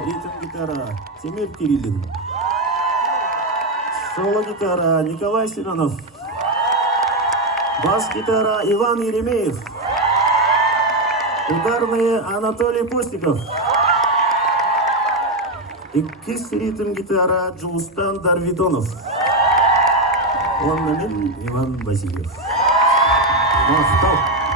Ритм гитара Тимир Кириллин. Соло гитара Николай Семенов. Бас гитара Иван Еремеев. Ударные Анатолий Постиков. И кис ритм гитара Джулстан Дарвидонов. Он Иван Васильев. Мостов.